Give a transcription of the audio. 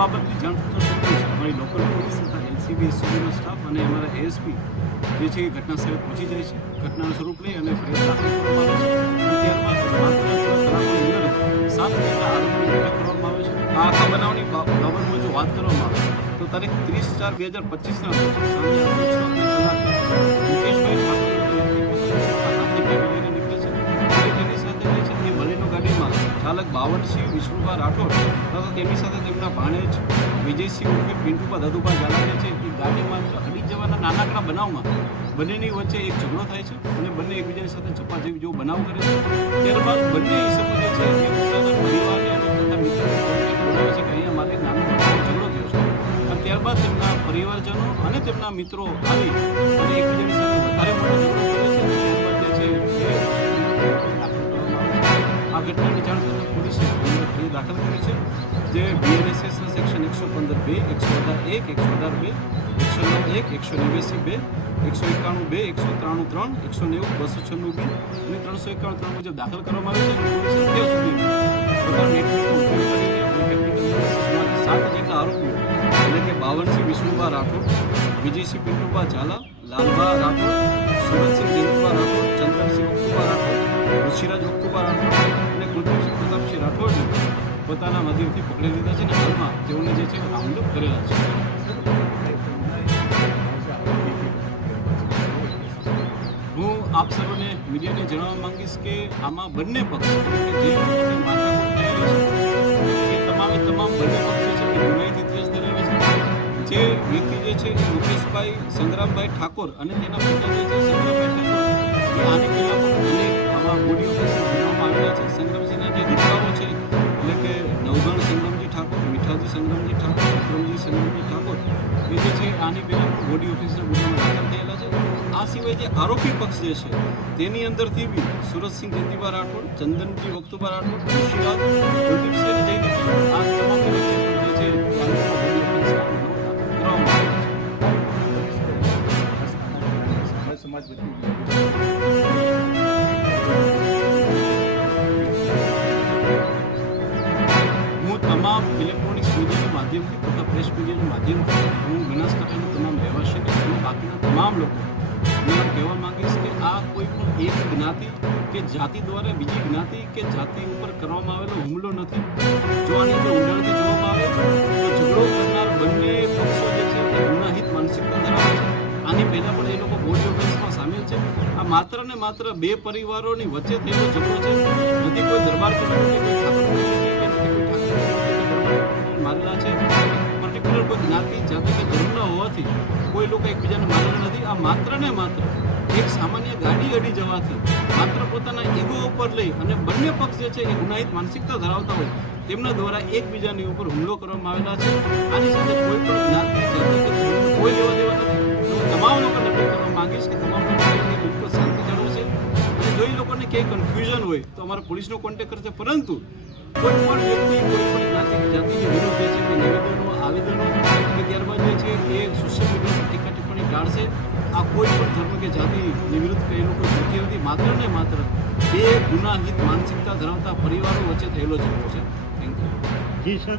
આપની જાણ પૂછો અમારી લોકલ પોલીસ તથા એલસીબી એસસીબીનો સ્ટાફ અને અમારા એએસપી જે છે એ ઘટના સ્થળે પહોંચી જાય છે. ઘટનાનું સ્વરૂપ લઈ અને ફરિયાદ કરવામાં આવે છે. આ આખા બનાવની બાબતમાં જો વાત કરવામાં આવે, તો તારીખ ત્રીસ ચાર બે હજાર પચીસના રોજ મુકેશભાઈ ચાલક બાવનસિંહ વિષ્ણુભા રાઠોડ તથા તેમની સાથે તેમના ભાણેજ વિજયસિંહ ઉર્ફે પિન્ટુભા દાદુભા ઝાલા છે એ ગાડીમાં હડી જવાના નાનકડા બનાવમાં બંનેની વચ્ચે એક ઝઘડો થાય છે અને બંને એકબીજાની સાથે ચપ્પા જેવી જેવો બનાવ કરે છે. ત્યારબાદ બંને ઈસમો છે કે અહીંયા મારે નાનો ઝઘડો થયો છે. અને ત્યારબાદ તેમના પરિવારજનો અને તેમના મિત્રો આવી અને એકબીજાની સાથે વધારે મોટો ઝઘડો કરે છે. ઘટનાની જાણ થતાં પોલીસે ગુનો દાખલ કરી છે, જે બીએનએસએસના સેક્શન એકસો પંદર બે, એકસો અઢાર એક, એકસો અઢાર બે, એકસો નવ એક, એકસો નેવ્યાસી બે, એકસો એકાણું બે, એકસો ત્રાણું ત્રણ, એકસો નેવું, બસો છન્નું બે અને ત્રણસો એકાણું ત્રણ મુજબ દાખલ કરવામાં આવે છે. સાત જેટલા આરોપીઓ એટલે કે બાવનસિંહ વિષ્ણુભા રાઠોડ, વિજયસિંહ પિન્ટુભા ઝાલા, લાલભા રાઠોડ સુરતસિંહ જયંતુભા રાઠોડ, ચંદ્રસિંહ વક્તુભા રાઠોડ, ઋષિરાજ વક્તુભા રાઠોડ કુલદીપસિંહ પ્રતાપસિંહ રાઠોડને પોતાના માધ્યમથી પકડી લીધા છે અને હાલમાં તેઓને જે છે રાઉન્ડ કરેલા છે. હું આપ સર્વને મીડિયાને જણાવવા માંગીશ કે આમાં બંને પક્ષ જે તમામે તમામ બંને પક્ષો છે ગુનાહિત ઇતિહાસ ધરાવે છે. જે વ્યક્તિ જે છે એ મુકેશભાઈ સંગ્રામભાઈ ઠાકોર અને તેના પિતા જે છે આની પહેલાં અનેક આવા બોડી ઓફિસ બનાવવામાં આવેલા આની પહેલાં પણ બોડી ઓફિસના ગુનામાં દાખલ થયેલા છે. આ સિવાય જે આરોપી પક્ષ જે છે તેની અંદરથી બી સુરતસિંહ જયંતિભા રાઠોડ ચંદનજી વખતુભા રાઠોડ ઋષિરાજ કુલદીપસિંહ અને આ તમામ જે છે તે આરોપી બોડી ઓફિસના ગુનો દાખલ કરવામાં આવ્યો છે સમાજ બધી હું તમામ ઇલેક્ટ્રોનિક્સ મીડિયાના માધ્યમથી તથા પ્રેસ મીડિયાના માધ્યમથી હું બનાસકાંઠાના તમામ રહેવાસીને અને બાકીના તમામ લોકો હું કહેવા માંગીશ કે આ કોઈ પણ એક જ્ઞાતિ કે જાતિ દ્વારા બીજી જ્ઞાતિ કે જાતિ ઉપર કરવામાં આવેલો હુમલો નથી. જો આને જો ઊંડાણથી જોવામાં આવે તો ઝઘડો કરનાર બંને પક્ષો જે છે તે ગુનાહિત માનસિકતા ધરાવે છે. આની પહેલાં પણ એ લોકો બોર્ડ ઓફિસમાં સામેલ છે. આ માત્ર ને માત્ર બે પરિવારોની વચ્ચે થયેલો ઝઘડો છે. નથી કોઈ દરબાર કે નથી કોઈ કમિટીને છે. પર્ટિક્યુલર કોઈ જ્ઞાતિ, જાતિ કે ધર્મ ન હોવાથી કોઈ લોકો એકબીજાને મારેલા નથી. આ માત્ર ને માત્ર એક સામાન્ય ગાડી અડી જવાથી માત્ર પોતાના ઈગો ઉપર લઈ અને બંને પક્ષ જે છે એ ગુનાહિત માનસિકતા ધરાવતા હોય, તેમના દ્વારા એકબીજાની ઉપર હુમલો કરવામાં આવેલા છે. આની સાથે કોઈ પણ જ્ઞાતિ, જાતિ કોઈ લેવા દેવા નથી. હું તમામ લોકોને અપીલ કરવા માંગીશ કે તમામ લોકોને બિલકુલ શાંતિ જાળવશે અને જો એ લોકોને ક્યાંય કન્ફ્યુઝન હોય, તો અમારા પોલીસનો કોન્ટેક્ટ કરશે. પરંતુ કોઈ પણ વ્યક્તિ સોશિયલ મીડિયા પર ટીકા ટિપ્પણી ટાળશે આ કોઈ પણ ધર્મ કે જાતિની વિરુદ્ધ કે કોઈ લોકો નથી, માત્ર ને માત્ર બે ગુનાહિત માનસિકતા ધરાવતા પરિવારો વચ્ચે થયેલો ઝઘડો છે. Thank you G sir